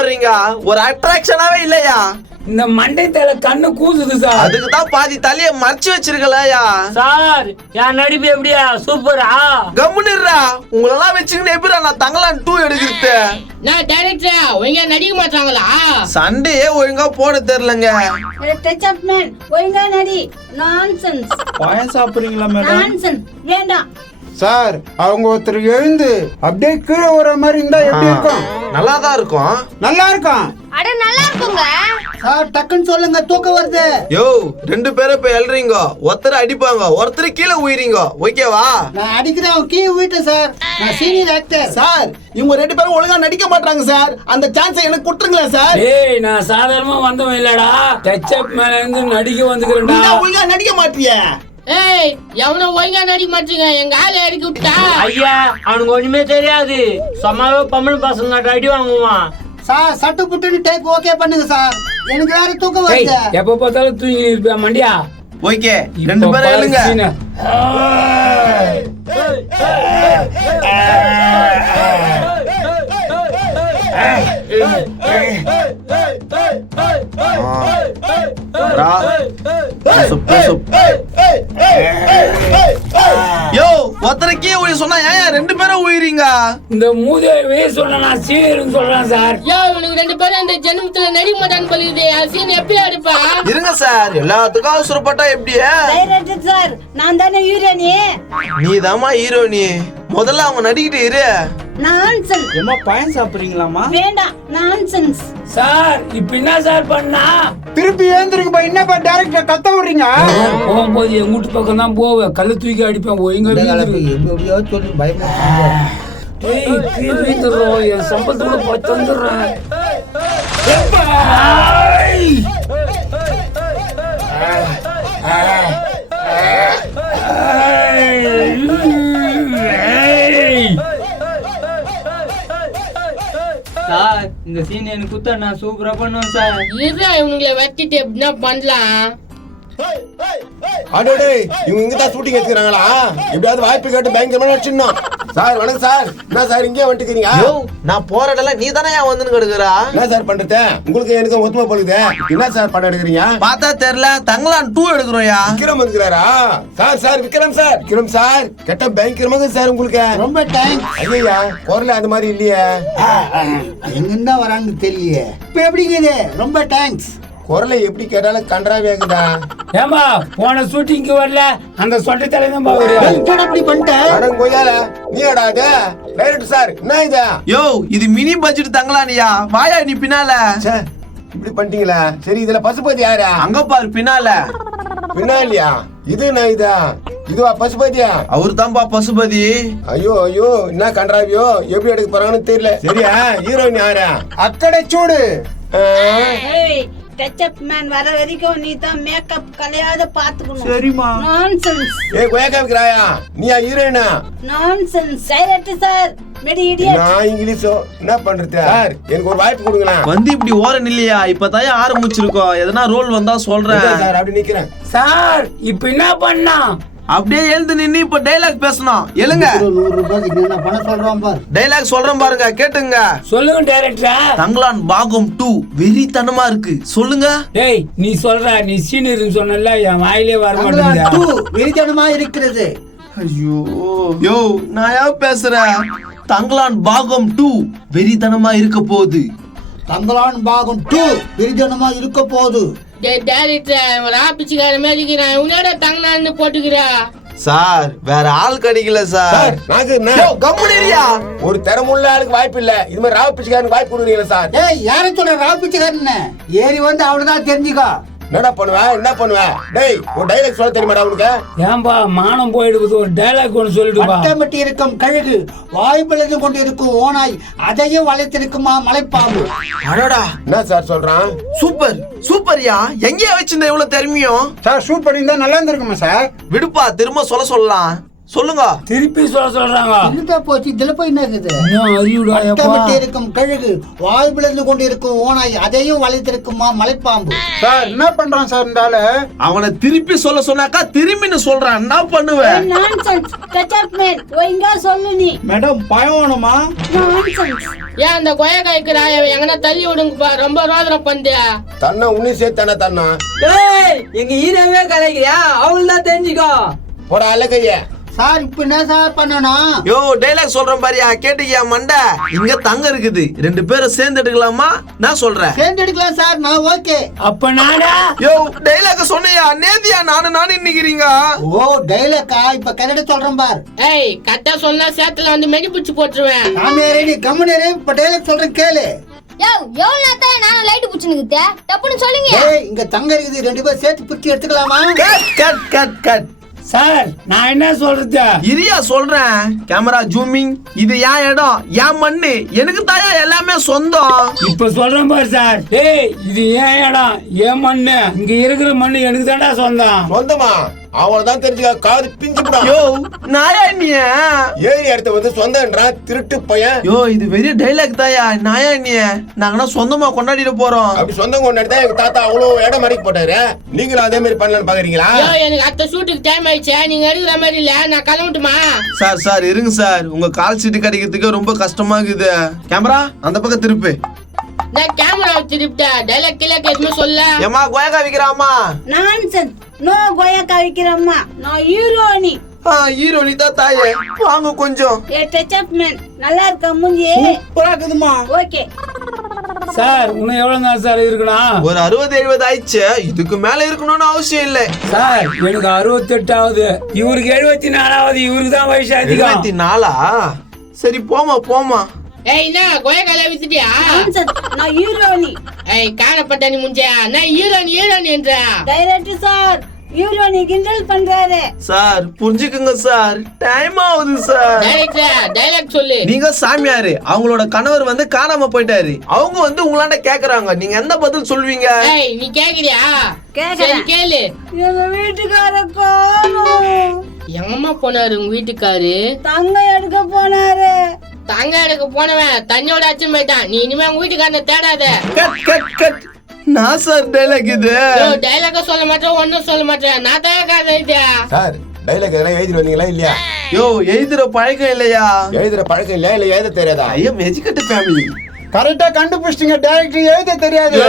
வர்றீங்க? ஒரு அட்ராக்ஷனாவே இல்லையா? இந்த மண்டை தலை கண்ணு கூசுது சார். அதுக்குதான் பாதி தலைய மறைச்சு வச்சிருக்கலையா சார்? என் நடிப்பு எப்படியா? சூப்பரா? கம்முன்னுறா. உங்களெல்லாம் வச்சுக்கிட்டு எப்படிடா நான் தங்கலான் 2 எடுக்கிறது? நான் டைரக்டரா ஒழுங்கா நடிக்க மாட்டாங்களா? சண்டையே ஒழுங்கா போட தெரியலங்க. டச் அப் மேன் ஒழுங்கா நடி. நான்சென்ஸ். பாயம் சாப்பிடுறீங்களா மேடம்? நான்சென்ஸ் வேண்டாம் சார். அவங்க ஒருத்தர் எழுந்து அப்படியே கீழே வர மாதிரி இருந்தா எப்படி இருக்கும்? நல்லாதான் இருக்கும். நல்லா இருக்கும். அட நல்லா இருக்குங்க சார். டக்குன்னு சொல்லுங்க, தூக்கம் வருது. யோ 2 பேரும் இப்ப எழுறீங்க. ஒருத்தர் அடிப்பாங்க, ஒருத்தர் கீழே உயிரீங்க. ஓகேவா? நான் அடிக்கிறேன், அவன் கீழே போயிட்டேன் சார். நான் சீனியர் ஆக்டர் சார். இவங்க 2 பேரும் ஒழுங்கா நடிக்க மாட்டாங்க சார். அந்த சான்ஸை எனக்கு கொடுத்துருங்களேன் சார். ஏய், நான் சாதாரணமா வந்தவன் இல்லடா. டச் அப் மேல இருந்து நடிக்க வந்துக்கிறேன்டா. நீ ஒழுங்கா நடிக்க மாட்டிய. ஏய், எவனோ ஒழுங்கா நடிக்க மாட்டீங்க, எங்க ஆளை இறக்கி விட்டா. ஐயா, அவனுக்கு ஒண்ணுமே தெரியாது. சும்மாவே பொம்பளை பசங்க அடி வாங்குவான் சார். சட்டு புட்டுன்னு டேக் ஓகே பண்ணுங்க சார். எனக்கு வேற தூக்கம் வருது. எப்ப பார்த்தாலும் தூங்கி இருப்ப மண்டியா. ஓகே, 2 பேரும் எழுங்க. யோ ஒருத்தருக்கே சொன்னா ஏன் 2 பேரும் உயிரீங்க? இந்த மூதேவி சொன்ன நான் சீனியர்னு சொல்றேன் சார். யோ, இவனுக்கு 2 பேரும் இந்த ஜென்மத்துல நடிக்க மாட்டான்னு சொல்லுது. சீன் எப்படி அடிப்பா? இருங்க சார், எல்லாத்துக்கும் அவசரப்பட்டா எப்படியா? டைரக்டர் சார், நான் தானே ஹீரோனி. நீதாம்மா ஹீரோனி. முதல்ல அவங்க நடிக்கிட்டு இரு. நான்சென்ஸ். ஏமா பாயம் சாப்பிடுறீங்களாமா? வேண்டாம். நான்சென்ஸ். சார் இப்ப என்ன சார் பண்ணா? திருப்பி ஏந்திருங்கப்பா. என்னப்பா டைரக்டர் கத்த விடுறீங்க? போகும்போது என் வீட்டு பக்கம் தான் போவேன். கல்லு தூக்கி அடிப்பேன். ஒழுங்கா எப்படியோ சொல்லி பயமா. என் சம்பளத்தோட 10 வந்துடுறேன். சார். இந்த சீன் எனக்கு குத்த நான் சூப்பரா பண்ணுவேன் சார். இருடா, இவனுங்களை வெட்டிட்டு எப்படின்னா பண்ணலாம். அடடே, இவங்க இங்க தான் ஷூட்டிங் எடுத்துறாங்களா? எப்படியாவது வாய்ப்பு கேட்டு பயங்கரமா நடிச்சிடணும். சார் வணக்கம் சார். என்ன சார் இங்கே வந்துக்கிறீங்க? யோ நான் போற இடம்ல நீ தானே ஏன் வந்து கிடக்குறா? என்ன சார் பண்றது? உங்களுக்கு எனக்கு ஒத்துமை போகுது. என்ன சார் படம் எடுக்கிறீங்க? பார்த்தா தெரியல. தங்கலான் 2 எடுக்கிறோம்யா. விக்ரம் இருக்கிறாரா? Sir Vikram sir. Vikram sir கெட்ட பயங்கரமாக சார் உங்களுக்கு. ரொம்ப தேங்க்ஸ். ஐயா குரல அந்த மாதிரி இல்லையே. எங்கிருந்தா வராங்க தெரியல. இப்ப எப்படிங்குது? ரொம்ப தேங்க்ஸ். குரலை எப்படி கேட்டாலும் கன்றாவே இருக்குதா? ஏமா போன ஷூட்டிங்க்கு வரல? அந்த சொட்டை தலை தான் அப்படி பண்ணிட்டேன். அடங்க கொய்யால நீ அடாது. டைரக்டர் சார் என்ன இது? யோ இது மினி பட்ஜெட் தங்கலானியா. வாயா நீ பின்னால. இப்படி பண்ணிட்டீங்களா? சரி இதுல பசுபதி யாரு? அங்க பாரு பின்னால. பின்னாலியா? இது நான் இதா? இதுவா பசுபதியா? அவரு தான்பா பசுபதி. ஐயோ ஐயோ என்ன கன்றாவியோ. எப்படி எடுக்க போறாங்கன்னு தெரியல. சரியா ஹீரோயின் யாரு? அக்கடை சூடு. டச் அப் மேன் வர வரைக்கும் நீ தான் மேக்கப் கலையாத பாத்துக்கணும். சரிமா. நான்சென்ஸ். ஏய் கொய்யா காமிக்கிறாயா? நீயா ஹீரோயினா? நான்சென்ஸ். டைரக்டர் சார், மெடி இடியட். நான் இங்கிலீஷோ என்ன பண்றது சார்? எனக்கு ஒரு வாய்ப்பு கொடுங்களேன். வந்து இப்படி ஓர நில்லையா? இப்பதான் ஆரம்பிச்சிருக்கோம். எதனா ரோல் வந்தா சொல்றேன் சார். அப்படி நிக்கிறேன் சார். இப்ப என்ன பண்ணா? அப்படியே எழுந்து நின்னு இப்ப டைலாக் பேசணும். எழுங்க. 100 ரூபாய்க்கு என்ன பண்ண சொல்றான் பாரு. டைலாக் சொல்றேன் பாருங்க, கேட்டுங்க. சொல்லுங்க டைரக்டர். தங்கலான் பாகம் 2 வெறித்தனமா இருக்கு. சொல்லுங்க. டேய் நீ சொல்ற, நீ சீனியர்னு சொன்னல, என் வாயிலே வர மாட்டேங்குது. 2 வெறித்தனமா இருக்கிறது. ஐயோ யோ நான் ஏன் பேசுறேன்? தங்கலான் பாகம் 2 வெறித்தனமா இருக்க போகுது. தங்கலான் பாகம் 2 வெறித்தனமா இருக்க போகுது. டைரக்டர் ராப்பிச்சுக்கார மாதிரி இருக்கிறான். உன்னோட தங்கலான்னு போட்டுக்கிறா. சார் வேற ஆள் கிடைக்கல சார். கம்முனியா? ஒரு திறமுள்ள ஆளுக்கு வாய்ப்பு இல்ல. இது மாதிரி ராவ பிச்சைக்காரனுக்கு வாய்ப்பு கொடுக்குறீங்களா சார்? ஏய் யாரை சொல்ற ராவ் பிச்சைக்காரன்னு? ஏறி வந்து அவனதான் தெரிஞ்சுக்கோ. என்னடா பண்ணுவேன்? என்ன பண்ணுவேன்? டேய் ஒரு டைலாக் சொல்ல தெரியுமாடா உனக்கு? ஏன்பா மானம் போயிடுது? ஒரு டைலாக் ஒன்னு சொல்லிடுப்பா. வட்டமிட்டு இருக்கும் கழுகு, வாய் பிளந்து கொண்டு இருக்கும் ஓனாய், அதையும் வளைத்திருக்குமா மலைப்பாம்பு. அடடா என்ன சார் சொல்றான்? சூப்பர் சூப்பர்யா. எங்கேயா வச்சிருந்த இவ்வளவு திறமையும்? சார் ஷூட் பண்ணியிருந்தா நல்லா இருந்திருக்குமா சார்? விடுப்பா, திரும்ப சொல்லலாம். சொல்லுங்க. திருப்பி சொல்றாங்க. திருப்பா போச்சு, இதுல போய் என்ன இருக்குது? இன்னும் அறிவுடா எப்பா. வட்டமிட்டு இருக்கும் கழுகு, வாய் பிளந்து கொண்டு இருக்கும் ஓனாய், அதையும் வளைத்திருக்குமா மலைப்பாம்பு. சார் என்ன பண்றான் சார் இந்த ஆளு? அவனை திருப்பி சொல்ல சொன்னாக்கா திரும்பின்னு சொல்றான். என்ன பண்ணுவேன்? நான்சென்ஸ் கெச்சப் மேன் ஒழுங்கா சொல்லு நீ. மேடம் பயம் வேணுமா? நான்சென்ஸ். ஏன் அந்த கொயக்கா இருக்கிறாய் எங்கன்னா தள்ளி விடுங்கப்பா, ரொம்ப ரோதனை பண்ணு. தன்னா உன்னை சேர்த்தானே தன்னா எங்க ஹீரோவே கலைக்கிறியா? அவள் தான் தெரிஞ்சுக்கோ. போட அழகைய. சார் இப்ப என்ன சார் பண்ணணும்? யோ டைலாக் சொல்றேன் பாரியா, கேட்டுக்கியா மண்டை? இங்க தங்க இருக்குது, 2 பேரும் சேர்ந்து எடுக்கலாமா? நான் சொல்றேன். சேர்ந்து எடுக்கலாம் சார், நான் ஓகே. அப்ப நாடா யோ டைலாக் சொன்னியா, நேதியா நானு நிக்கிறீங்க. ஓ டைலாக்கா, இப்ப கரெக்டா சொல்றேன் பார். ஏய் கரெக்டா சொன்னா சேத்துல வந்து மெடி பிடிச்சு போட்டுருவேன். சாமியாரே நீ கம்முனே, இப்ப டைலாக் சொல்றேன் கேளு. எவ்வளவு நேரத்தான் நானும் லைட் புடிச்சுனுக்குதே, டப்புன்னு சொல்லுங்க. ஏய் இங்க தங்க இருக்குது, 2 பேரும் சேர்த்து பிரிச்சு எடுத்துக்கலாமா? கட். சார் நான் என்ன சொல்றது? இரியா சொல்றேன். Camera zooming. இது என் இடம், என் மண்ணு, எனக்கு தாயா எல்லாமே சொந்தம். இப்ப சொல்றேன் பாரு சார். ஏய் இது ஏன் இடம், ஏன் மண்ணு, இங்க இருக்கிற மண்ணு எனக்கு தான்டா சொந்தம். சொந்தமா? அவளதான் தெரிஞ்சுக்க, காது பிஞ்சு போடா. யோ நாயா நீ? ஏறி இடத்த வந்து சொந்தன்றா திருட்டு பையன். யோ இது வெறும் டைலாக் தாயா, நாயா நீ? நாங்கன்னா சொந்தமா கொண்டாடிட்டு போறோம். அப்படி சொந்தம் கொண்டாடி தான் எங்க தாத்தா அவ்வளவு இடம் மறைக்க போட்டாரு. நீங்களும் அதே மாதிரி பண்ணலாம்னு பாக்குறீங்களா? ஐயோ எனக்கு அடுத்த ஷூட்டுக்கு டைம் ஆயிடுச்சு, நீங்க எடுக்கிற மாதிரி இல்ல, நான் கிளம்பட்டுமா? சார் இருங்க சார், உங்க கால் சீட்டு கிடைக்கிறதுக்கு ரொம்ப கஷ்டமா இருக்குது. கேமரா அந்த பக்கம் திருப்பு. நான் கேமரா திருப்பிட்ட டைலாக் கிளாக் எதுவுமே சொல்ல. ஏமா கோயக்கா விக்கிறாமா? நான்சென்ஸ். நோ கொயக்கா விக்கிறம்மா, நான் ஹீரோனி. ஹீரோனி தான் தாயே, வாங்க கொஞ்சம். ஏ கெச்சப் மேன் நல்லா இருக்க மூஞ்சி? சூப்பரா இருக்குதுமா. ஓகே. சார் இன்னும் எவ்வளவு நாள் சார் இருக்கணும்? ஒரு 60-70 ஆயிடுச்சு, இதுக்கு மேல இருக்கணும்னு அவசியம் இல்லை. சார் எனக்கு 68 ஆகுது, இவருக்கு 74 ஆகுது, இவருக்கு தான் வயசு அதிகம். 24? சரி போமா. ஏய் என்ன கொயக்கால வித்துட்டியா? நான்சென்ஸ். நான் ஹீரோனி. ஏய் காணப்பட்ட நீ முஞ்சியா, நான் ஹீரோனி என்ற. டைரக்டர் சார் ஹீரோனி கிண்டல் பண்றாரு. சார் புரிஞ்சுக்குங்க சார், டைம் ஆகுது சார். டைரக்டர் டைலாக் சொல்லு. நீங்க சாமியாரு, அவங்களோட கணவர் வந்து காணாம போயிட்டாரு. அவங்க வந்து உங்களாண்ட கேக்குறாங்க, நீங்க என்ன பதில் சொல்வீங்க? ஏய் நீ கேக்குறியா? கேக்குறேன். சரி கேளு. எங்க வீட்டுக்கார காணோம். எங்கம்மா போனாரு உங்க வீட்டுக்காரு? தங்க எடுக்க போனாரு. தங்க எடுக்க போனவன் தண்ணியோட அச்சும் போயிட்டான். நீ இனிமே உங்க வீட்டுக்காரனை தேடாத. கட். நான் சார் டைலாக் இது. டைலாக சொல்ல மாட்டேன், ஒன்னும் சொல்ல மாட்டேன். நான் தான் கதை ஐடியா. சார் டைலாக் எதனா எழுதி வந்தீங்களா இல்லையா? யோ எழுதுற பழக்கம் இல்லையா? எழுதுற பழக்கம் இல்லையா, இல்ல எழுத தெரியாதா? ஐயோ எஜுகேட்டட் ஃபேமிலி. கரெக்டா கண்டுபிடிச்சிட்டீங்க, டைரக்டர் எழுத தெரியாது.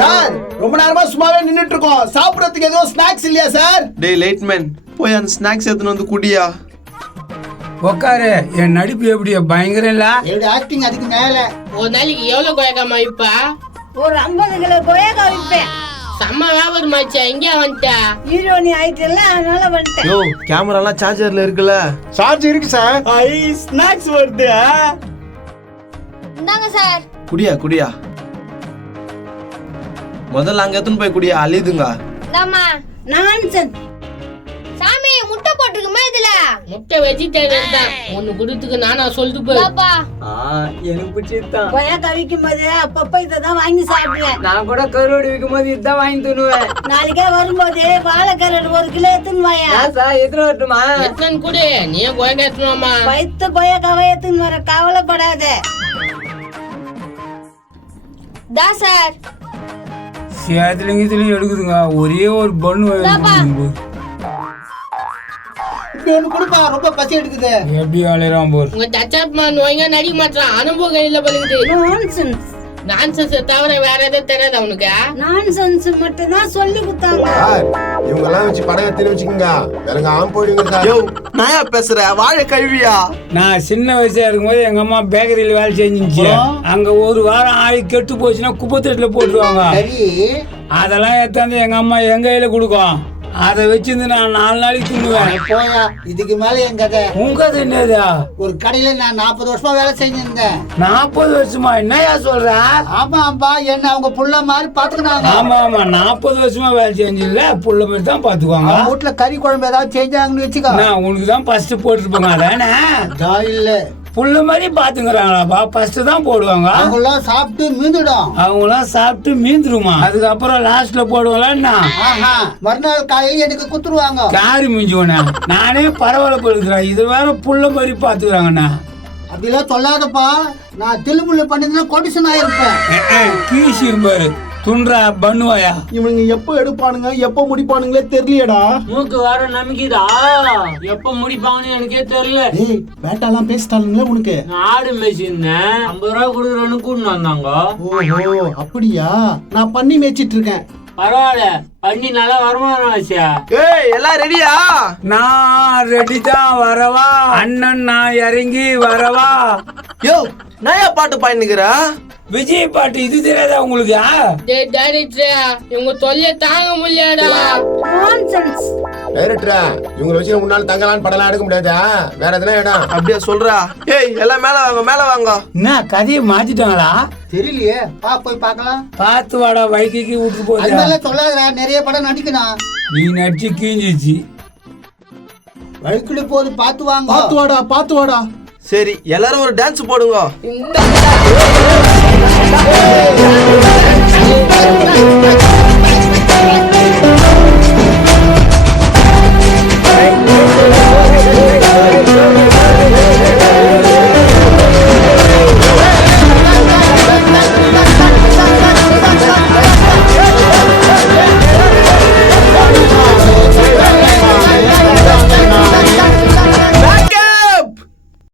சார் ரொம்ப நேரமா சும்மாவே நின்னுட்டு இருக்கோம், சாப்பிடறதுக்கு ஏதோ ஸ்நாக்ஸ் இல்லையா சார்? டேய் லைட்மேன், போய் அந்த ஸ்நாக்ஸ் எடுத்துன்னு வந்து குடியா. உக்காரு. என் நடிப்பு எப்படியா, பயங்கரம் இல்ல? என்னோட ஆக்டிங் அதுக்கு மேல. ஒரு நாளைக்கு எவ்வளவு கொயக்காமா இப்ப? ஒரு 50 கிலோ கொயக்கா விற்பேன். செம்ம வியாபாரம் ஆச்சா, இங்க வந்துட்டா. ஹீரோனி ஆயிட்டுல, அதனால வந்துட்டேன். யோ கேமராலாம் சார்ஜர்ல இருக்குல்ல? சார்ஜ் இருக்கு சார். ஸ்நாக்ஸ் வருது. இந்தாங்க சார். குடியா முதல்ல அங்க எடுத்துன்னு போய் குடியா, அழிதுங்க. இந்தாம்மா. நான்சென்ஸ். சாமி முட்டை போட்டுருக்குமே இதுல. முட்டை வெஜிடேரியன் தான். ஒண்ணு குடுத்துக்கு நானா சொல்லிட்டு போய். பாப்பா எனக்கு பிடிச்சதுதான். கொயக்கா விற்கும் போது அப்பப்ப இதான் வாங்கி சாப்பிடுவேன். நான் கூட கருவாடு விற்கும் போது இதுதான் வாங்கி தருவேன். நாளைக்கே வரும்போது வாழைக்கரடு 1 கிலோ எடுத்துன்னு வாயா. சார் எத்தனை வரட்டுமா? எத்தனை குடு, நீ கொயக்கா எடுத்துனுவாமா? வயிற்று கொயக்காவை எடுத்துன்னு வர, கவலைப்படாத. தா சார். சேத்துலயும் இதுலயும் எடுக்குதுங்க, ஒரே ஒரு பண்ணு ஒண்ணு கொடுப்பா, ரொம்ப பசி எடுக்குது. எப்படி அலையறான் போர். உங்க டச்சப் மேன் ஒழுங்கா நடிக்க மாட்டான், அனுபவம் இல்ல பழுகுது. நான்சென்ஸ். நான்சென்ஸ் தவிர வேற எதுவும் தெரியாது அவனுக்கு. நான்சென்ஸ் மட்டும் தான் சொல்லி கொடுத்தாங்க. சார் இவங்க எல்லாம் வச்சு படம் எடுத்து வச்சுக்கோங்க, எனக்கு ஆம் போயிடுங்க சார். யோ நாயா பேசுற, வாழை கழுவியா? நான் சின்ன வயசா இருக்கும்போது எங்க அம்மா பேக்கரியில வேலை செஞ்சுச்சு. அங்க ஒரு வாரம் ஆகி கெட்டு போச்சுன்னா குப்பத்தட்டுல போட்டுருவாங்க. சரி அதெல்லாம் எடுத்தாந்து எங்க அம்மா எங்க கையில கொடுக்கும். அதை வச்சிருந்து நான் 4 நாளைக்கு தின்னுவேன். போயா, இதுக்கு மேல என் கதை. உங்க கதை என்னதா? ஒரு கடையில நான் 40 வருஷமா வேலை செஞ்சிருந்தேன். 40 வருஷமா? என்னையா சொல்ற? ஆமாப்பா, என்ன அவங்க புள்ள மாதிரி பாத்துக்கினாங்க. ஆமா 40 வருஷமா வேலை செஞ்சில்ல, புள்ள மாதிரி தான் பாத்துக்குவாங்க. அவங்க வீட்டுல கறி குழம்பு ஏதாவது செஞ்சாங்கன்னு வச்சுக்கோ, நான் உனக்கு தான் ஃபர்ஸ்ட் போட்டுருப்பாங்க. அதானே? இல்ல புள்ள மாதிரி பாத்துக்கிறாங்களாப்பா. ஃபர்ஸ்ட் தான் போடுவாங்க, அவங்களாம் சாப்பிட்டு மீந்துடும். அவங்களாம் சாப்பிட்டு மீந்துருமா, அதுக்கப்புறம் லாஸ்ட்ல போடுவாங்களா? ஆஹா, மறுநாள் காலையில எனக்கு குத்துருவாங்க. காரி மிஞ்சுவண்ணா, நானே பரவாயில்லப்படுத்துறேன், இது வேற புள்ள மாதிரி பாத்துக்கிறாங்கண்ணா. அப்படிலாம் சொல்லாதப்பா, நான் தில்லுமுள்ளு பண்ணிருந்தா கோடிசன் ஆயிருப்பேன். கீசி பாரு துன்றா பண்ணுவாயா. இவனுங்க எப்போ எடுப்பானுங்க எப்போ முடிப்பானுங்களே தெரியலையடா. மூக்கு வர நம்பிக்கைதா, எப்ப முடிப்பாங்கன்னு எனக்கே தெரியல. ஏய் வேட்டாலாம் பேசிட்டானுங்களே உனக்கு. நான் ஆடு மேய்ச்சிருந்தேன், 50 ரூபா கொடுக்குறேன்னு கூட்டின்னு வந்தாங்க. ஓஹோ அப்படியா? நான் பண்ணி மேய்ச்சிட்டு இருக்கேன். பரவாயில்ல, பண்ணி நல்லா வருமானம் ஆச்சா. ஏய் எல்லாம் ரெடியா? நான் ரெடி தான், வரவா அண்ணன், நான் இறங்கி வரவா. யோ நான் ஏன் பாட்டு பாடினுக்கிறா? விஜய் பாட்டு இது தெரியாதா உங்களுக்கு? டேய் டைரக்டரா, இவங்க தொல்லைய தாங்க முடியலடா. நான்சென்ஸ். டைரக்டரா இவங்களை வச்சு முன்னாள் தங்கலான்னு படம்லாம் எடுக்க முடியாதா? வேற எதுனா இடம் அப்படியே சொல்றா? ஏய் எல்லாம் மேல வாங்க மேல வாங்க. என்ன கதையை மாத்திட்டாங்களா? தெரியலையே, போய் பார்க்கலாம். பார்த்து வாடா, வைக்கைக்கு விட்டு அது போகுது. மேல சொல்லாத, நிறைய படம் நடிக்கணும். நீ நடிச்சு கீஞ்சிச்சு. வழுக்கிட்டு போது பார்த்து வாங்க. பாத்து வாடா. சரி எல்லாரும் ஒரு டான்ஸ் போடுங்க. இந்த